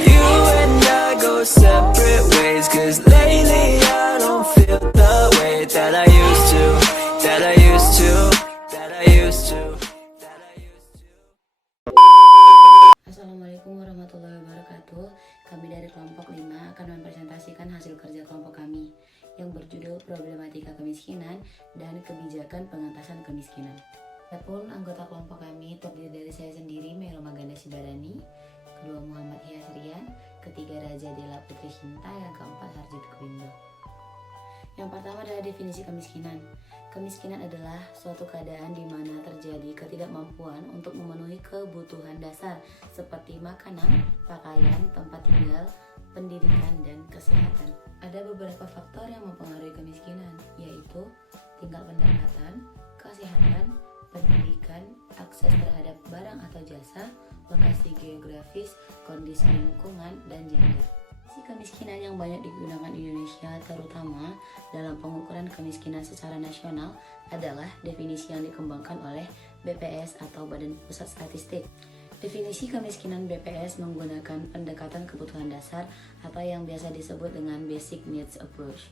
You and I go separate ways, 'cause lately I don't feel the way that I used to, that I used to, that I used to, that I used to. Assalamualaikum warahmatullahi wabarakatuh. Kami dari kelompok 5 akan mempresentasikan hasil kerja kelompok kami yang berjudul Problematika Kemiskinan dan Kebijakan Pengentasan Kemiskinan. Adapun anggota kelompok kami terdiri dari saya sendiri, Meroma Ganda Sibarani, kedua Muhammad Hiasrian, ketiga Raja Dela Putri Shinta, yang keempat Harjit Kwindo. Yang pertama adalah definisi kemiskinan. Kemiskinan adalah suatu keadaan di mana terjadi ketidakmampuan untuk memenuhi kebutuhan dasar seperti makanan, pakaian, tempat tinggal, pendidikan, dan kesehatan. Ada beberapa faktor yang mempengaruhi kemiskinan, yaitu tingkat pendapatan, kesehatan, pendidikan, akses terhadap barang atau jasa, lokasi geografis, kondisi lingkungan, dan gender. Definisi kemiskinan yang banyak digunakan di Indonesia, terutama dalam pengukuran kemiskinan secara nasional, adalah definisi yang dikembangkan oleh BPS atau Badan Pusat Statistik. Definisi kemiskinan BPS menggunakan pendekatan kebutuhan dasar atau yang biasa disebut dengan Basic Needs Approach.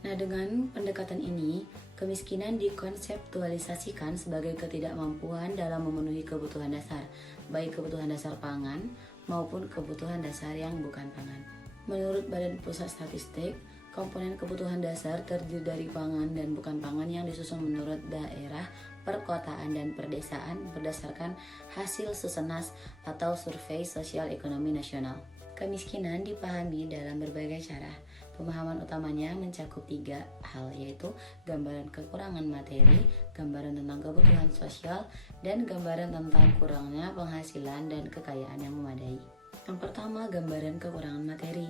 Nah, dengan pendekatan ini, kemiskinan dikonseptualisasikan sebagai ketidakmampuan dalam memenuhi kebutuhan dasar, baik kebutuhan dasar pangan maupun kebutuhan dasar yang bukan pangan. Menurut Badan Pusat Statistik, komponen kebutuhan dasar terdiri dari pangan dan bukan pangan yang disusun menurut daerah, perkotaan, dan perdesaan berdasarkan hasil Susenas atau Survei Sosial Ekonomi Nasional. Kemiskinan dipahami dalam berbagai cara. Pemahaman utamanya mencakup 3 hal, yaitu gambaran kekurangan materi, gambaran tentang kebutuhan sosial, dan gambaran tentang kurangnya penghasilan dan kekayaan yang memadai. Yang pertama, gambaran kekurangan materi.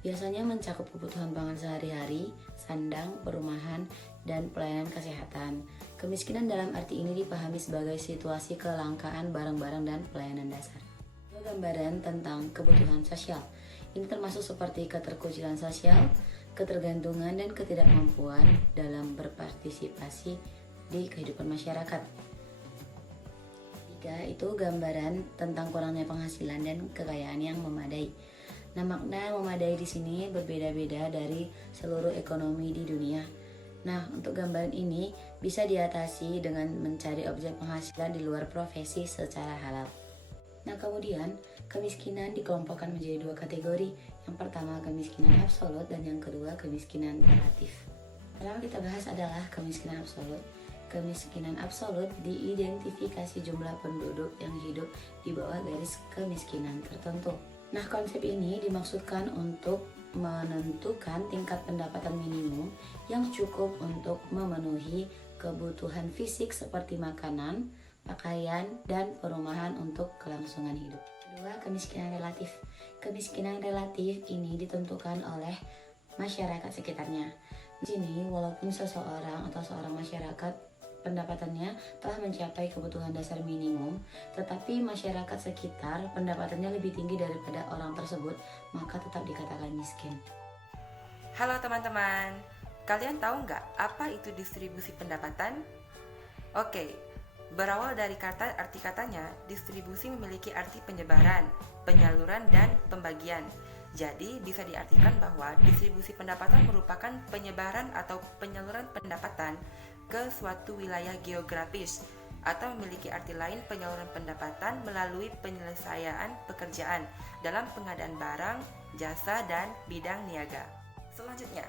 Biasanya mencakup kebutuhan pangan sehari-hari, sandang, perumahan, dan pelayanan kesehatan. Kemiskinan dalam arti ini dipahami sebagai situasi kelangkaan barang-barang dan pelayanan dasar. Gambaran tentang kebutuhan sosial. Ini termasuk seperti keterkucilan sosial, ketergantungan, dan ketidakmampuan dalam berpartisipasi di kehidupan masyarakat. 3. Itu gambaran tentang kurangnya penghasilan dan kekayaan yang memadai. Nah, makna memadai di sini berbeda-beda dari seluruh ekonomi di dunia. Nah, untuk gambaran ini bisa diatasi dengan mencari objek penghasilan di luar profesi secara halal. Nah, kemudian kemiskinan dikelompokkan menjadi 2 kategori. Yang pertama kemiskinan absolut dan yang kedua kemiskinan relatif. Pertama kita bahas adalah kemiskinan absolut. Kemiskinan absolut diidentifikasi jumlah penduduk yang hidup di bawah garis kemiskinan tertentu. Nah, konsep ini dimaksudkan untuk menentukan tingkat pendapatan minimum yang cukup untuk memenuhi kebutuhan fisik seperti makanan, pakaian, dan perumahan untuk kelangsungan hidup. Kedua, kemiskinan relatif. Kemiskinan relatif ini ditentukan oleh masyarakat sekitarnya. Di sini, walaupun seseorang atau seorang masyarakat pendapatannya telah mencapai kebutuhan dasar minimum, tetapi masyarakat sekitar pendapatannya lebih tinggi daripada orang tersebut, maka tetap dikatakan miskin. Halo teman-teman, kalian tahu nggak apa itu distribusi pendapatan? Oke, berawal dari arti katanya, distribusi memiliki arti penyebaran, penyaluran, dan pembagian. Jadi bisa diartikan bahwa distribusi pendapatan merupakan penyebaran atau penyaluran pendapatan ke suatu wilayah geografis, atau memiliki arti lain penyaluran pendapatan melalui penyelesaian pekerjaan dalam pengadaan barang, jasa, dan bidang niaga. Selanjutnya,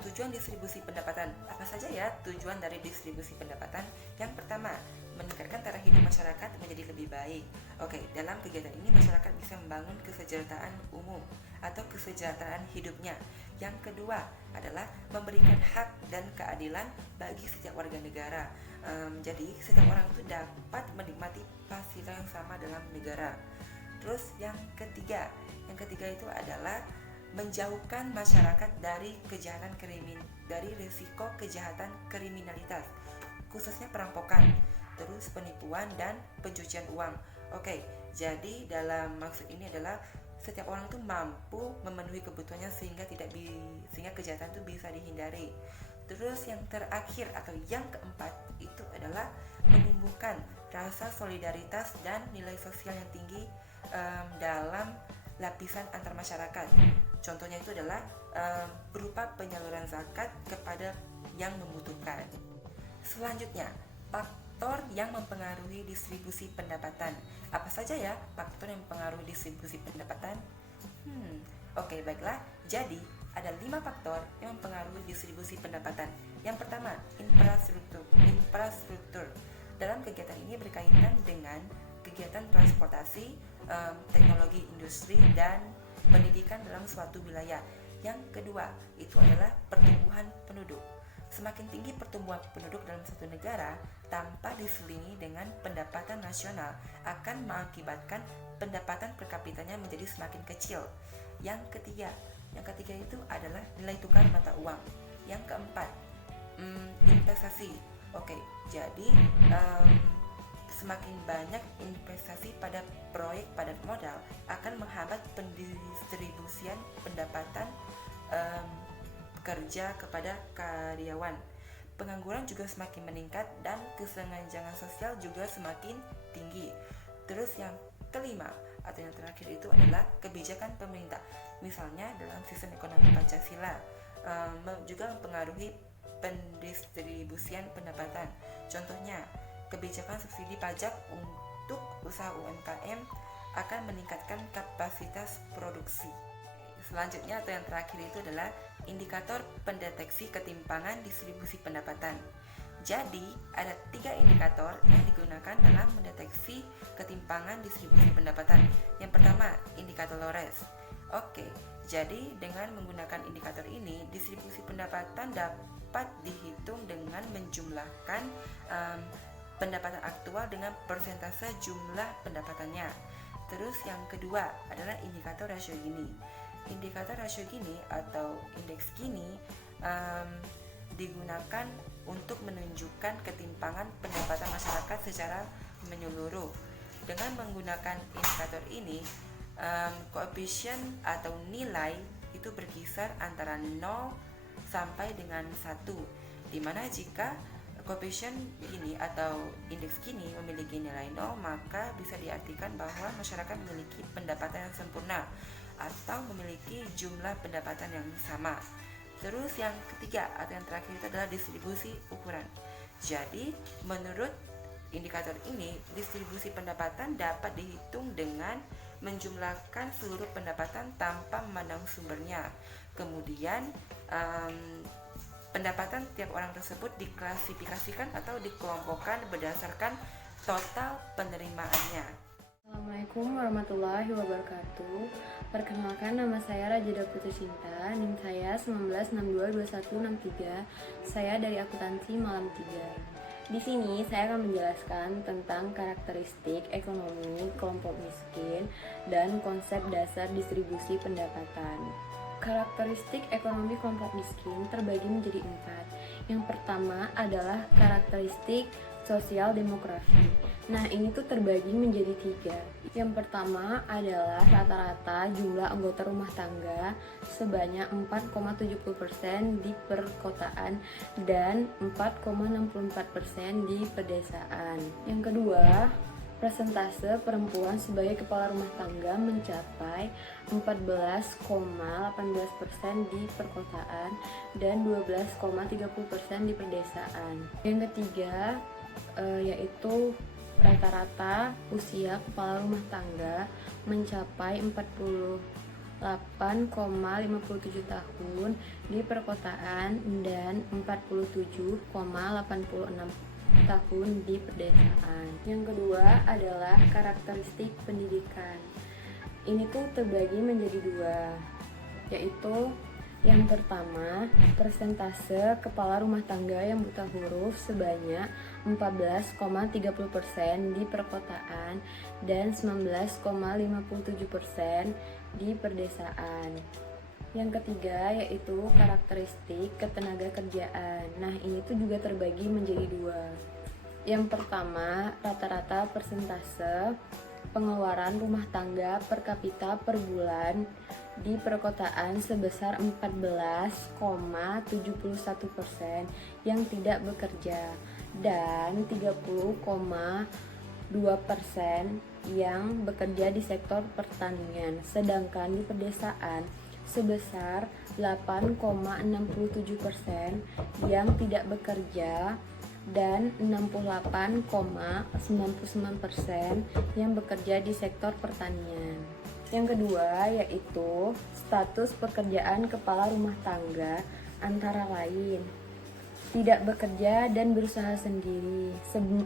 tujuan distribusi pendapatan. Apa saja ya tujuan dari distribusi pendapatan? Yang pertama, meningkatkan taraf hidup masyarakat menjadi lebih baik. Oke, dalam kegiatan ini masyarakat bisa membangun kesejahteraan umum atau kesejahteraan hidupnya. Yang kedua adalah memberikan hak dan keadilan bagi setiap warga negara. Jadi setiap orang itu dapat menikmati fasilitas yang sama dalam negara. Terus yang ketiga itu adalah menjauhkan masyarakat dari dari risiko kejahatan kriminalitas, khususnya perampokan, terus penipuan dan pencucian uang. Oke, jadi dalam maksud ini adalah setiap orang itu mampu memenuhi kebutuhannya sehingga kejahatan itu bisa dihindari. Terus yang terakhir atau yang keempat itu adalah menumbuhkan rasa solidaritas dan nilai sosial yang tinggi dalam lapisan antar masyarakat. Contohnya itu adalah berupa penyaluran zakat kepada yang membutuhkan. Selanjutnya, faktor yang mempengaruhi distribusi pendapatan. Apa saja ya faktor yang mempengaruhi distribusi pendapatan? Oke, baiklah. Jadi, ada 5 faktor yang mempengaruhi distribusi pendapatan. Yang pertama, infrastruktur. Dalam kegiatan ini berkaitan dengan kegiatan transportasi, teknologi industri, dan pendidikan dalam suatu wilayah. Yang kedua, itu adalah pertumbuhan penduduk. Semakin tinggi pertumbuhan penduduk dalam suatu negara tanpa diselingi dengan pendapatan nasional akan mengakibatkan pendapatan per kapitanya menjadi semakin kecil. Yang ketiga itu adalah nilai tukar mata uang. Yang keempat, investasi. Oke, jadi semakin banyak investasi pada proyek padat modal akan menghambat pendistribusian pendapatan kerja kepada karyawan. Pengangguran juga semakin meningkat dan kesenjangan sosial juga semakin tinggi. Terus yang kelima atau yang terakhir itu adalah kebijakan pemerintah. Misalnya dalam sistem ekonomi Pancasila juga mempengaruhi pendistribusian pendapatan. Contohnya, kebijakan subsidi pajak untuk usaha UMKM akan meningkatkan kapasitas produksi. Selanjutnya atau yang terakhir itu adalah indikator pendeteksi ketimpangan distribusi pendapatan. Jadi, ada 3 indikator yang digunakan dalam mendeteksi ketimpangan distribusi pendapatan. Yang pertama, indikator Lorenz. Oke, jadi dengan menggunakan indikator ini, distribusi pendapatan dapat dihitung dengan menjumlahkan pendapatan aktual dengan persentase jumlah pendapatannya. Terus yang kedua adalah indikator rasio Gini. Indikator rasio Gini atau indeks Gini digunakan untuk menunjukkan ketimpangan pendapatan masyarakat secara menyeluruh. Dengan menggunakan indikator ini, koefisien atau nilai itu berkisar antara 0 sampai dengan 1, dimana jika koefisien Gini atau indeks Gini memiliki nilai 0, maka bisa diartikan bahwa masyarakat memiliki pendapatan yang sempurna atau memiliki jumlah pendapatan yang sama. Terus yang ketiga atau yang terakhir itu adalah distribusi ukuran. Jadi menurut indikator ini, distribusi pendapatan dapat dihitung dengan menjumlahkan seluruh pendapatan tanpa memandang sumbernya. Kemudian pendapatan tiap orang tersebut diklasifikasikan atau dikelompokkan berdasarkan total penerimaannya. Assalamualaikum warahmatullahi wabarakatuh. Perkenalkan, nama saya Rajida Putri Sinta, NIM saya 19622163. Saya dari akuntansi Malam 3. Di sini saya akan menjelaskan tentang karakteristik ekonomi kelompok miskin dan konsep dasar distribusi pendapatan. Karakteristik ekonomi kelompok miskin terbagi menjadi 4. Yang pertama adalah karakteristik sosial demografi. Nah, ini tuh terbagi menjadi 3. Yang pertama adalah rata-rata jumlah anggota rumah tangga sebanyak 4,70% di perkotaan dan 4,64% di pedesaan. Yang kedua, persentase perempuan sebagai kepala rumah tangga mencapai 14,18% di perkotaan dan 12,30% di pedesaan. Yang ketiga yaitu rata-rata usia kepala rumah tangga mencapai 48,57 tahun di perkotaan dan 47,86 tahun di pedesaan. Yang kedua adalah karakteristik pendidikan. Ini tuh terbagi menjadi 2, yaitu yang pertama, persentase kepala rumah tangga yang buta huruf sebanyak 14,30% di perkotaan dan 19,57% di pedesaan. Yang ketiga yaitu karakteristik ketenagakerjaan. Nah, ini tuh juga terbagi menjadi 2. Yang pertama, rata-rata persentase pengeluaran rumah tangga per kapita per bulan di perkotaan sebesar 14,71% yang tidak bekerja dan 30,2% yang bekerja di sektor pertanian, sedangkan di pedesaan sebesar 8,67% yang tidak bekerja dan 68,99% yang bekerja di sektor pertanian. Yang kedua yaitu status pekerjaan kepala rumah tangga antara lain tidak bekerja dan berusaha sendiri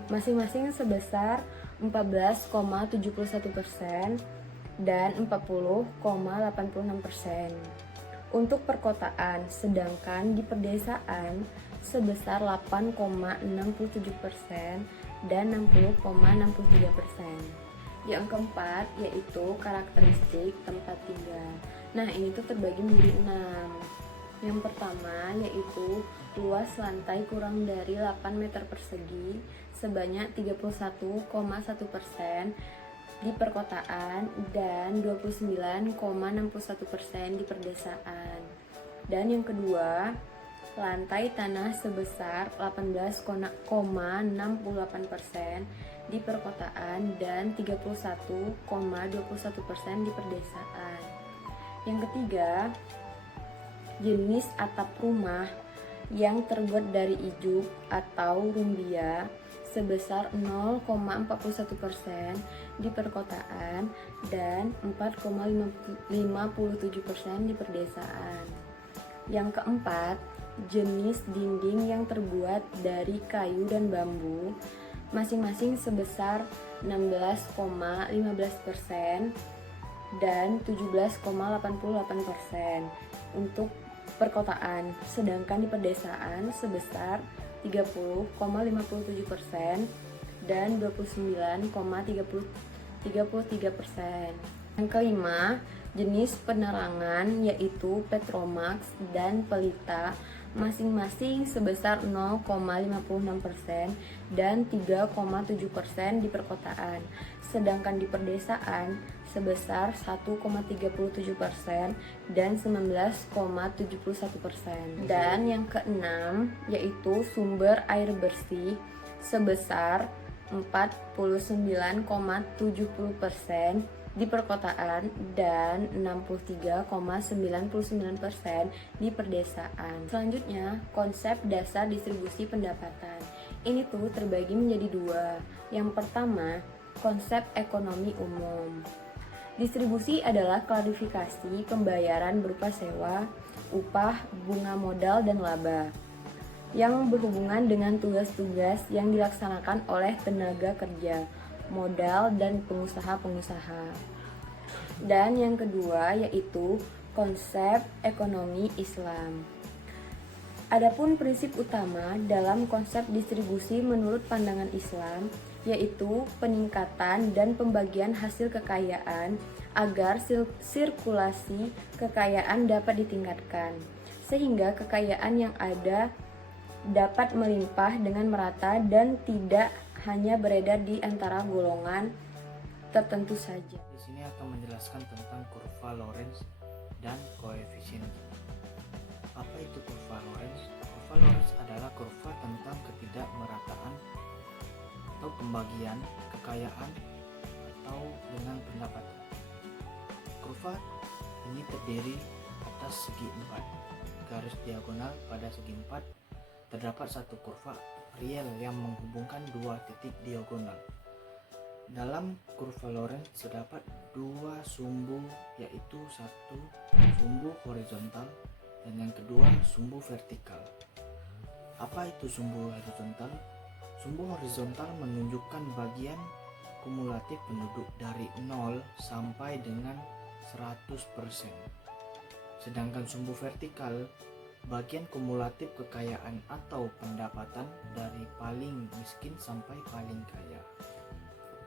masing-masing sebesar 14,71% dan 40,86%. Untuk perkotaan, sedangkan di pedesaan sebesar 8,67% dan 60,63%. Yang keempat yaitu karakteristik tempat tinggal. Nah, ini tuh terbagi menjadi 6. Yang pertama yaitu luas lantai kurang dari 8 meter persegi sebanyak 31,1% di perkotaan dan 29,61% di perdesaan. Dan yang kedua, lantai tanah sebesar 18,68% di perkotaan dan 31,21% di perdesaan. Yang ketiga, jenis atap rumah yang terbuat dari ijuk atau rumbia sebesar 0,41% di perkotaan dan 4,57% di perdesaan. Yang keempat, jenis dinding yang terbuat dari kayu dan bambu masing-masing sebesar 16,15% dan 17,88% untuk perkotaan, sedangkan di pedesaan sebesar 30,57% dan 29,33%. Yang kelima, jenis penerangan yaitu Petromax dan Pelita masing-masing sebesar 0,56% dan 3,7% di perkotaan, sedangkan di perdesaan sebesar 1,37% dan 19,71%. Dan yang keenam yaitu sumber air bersih sebesar 49,70% di perkotaan dan 63,99% di perdesaan. Selanjutnya, konsep dasar distribusi pendapatan. Ini tuh terbagi menjadi dua. Yang pertama, konsep ekonomi umum. Distribusi adalah klarifikasi pembayaran berupa sewa, upah, bunga modal, dan laba yang berhubungan dengan tugas-tugas yang dilaksanakan oleh tenaga kerja, modal, dan pengusaha-pengusaha. Dan yang kedua yaitu konsep ekonomi Islam. Adapun prinsip utama dalam konsep distribusi menurut pandangan Islam yaitu peningkatan dan pembagian hasil kekayaan agar sirkulasi kekayaan dapat ditingkatkan, sehingga kekayaan yang ada dapat melimpah dengan merata dan tidak hanya beredar di antara golongan tertentu saja. Di sini akan menjelaskan tentang kurva Lorenz dan koefisien Gini. Apa itu kurva Lorenz? Kurva Lorenz adalah kurva tentang ketidakmerataan atau pembagian kekayaan atau dengan pendapatan. Kurva ini terdiri atas segi 4 garis diagonal. Pada segi 4 terdapat satu kurva real yang menghubungkan dua titik diagonal. Dalam kurva Lorenz terdapat dua sumbu, yaitu satu sumbu horizontal dan yang kedua sumbu vertikal. Apa itu sumbu horizontal? Sumbu horizontal menunjukkan bagian kumulatif penduduk dari 0 sampai dengan 100%. Sedangkan sumbu vertikal bagian kumulatif kekayaan atau pendapatan dari paling miskin sampai paling kaya.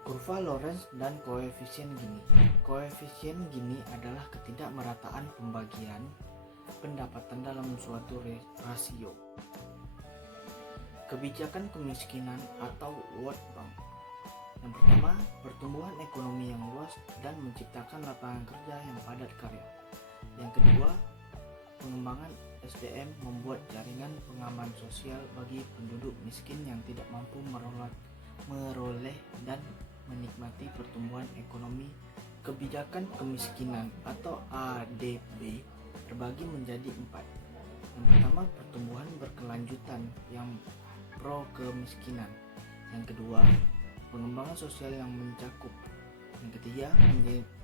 Kurva Lorenz dan koefisien Gini. Koefisien Gini adalah ketidakmerataan pembagian pendapatan dalam suatu rasio. Kebijakan kemiskinan atau World Bank. Yang pertama, pertumbuhan ekonomi yang luas dan menciptakan lapangan kerja yang padat karya. Yang kedua, pengembangan SDM membuat jaringan pengaman sosial bagi penduduk miskin yang tidak mampu meroleh dan menikmati pertumbuhan ekonomi. Kebijakan kemiskinan atau ADB terbagi menjadi 4. Yang pertama, pertumbuhan berkelanjutan yang pro kemiskinan. Yang kedua, pengembangan sosial yang mencakup. Yang ketiga,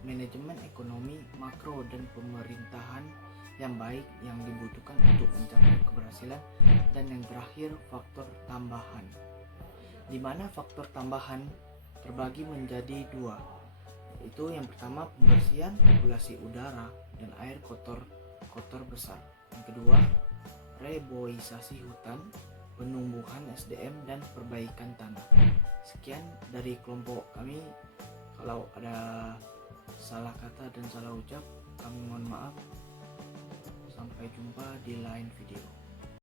manajemen ekonomi makro dan pemerintahan yang baik yang dibutuhkan untuk mencapai keberhasilan. Dan yang terakhir, faktor tambahan, di mana faktor tambahan terbagi menjadi 2, yaitu yang pertama pembersihan populasi udara dan air kotor besar. Yang kedua, reboisasi hutan, penumbuhan SDM dan perbaikan tanah. Sekian dari kelompok kami. Kalau ada salah kata dan salah ucap, kami mohon maaf. Sampai jumpa di lain video.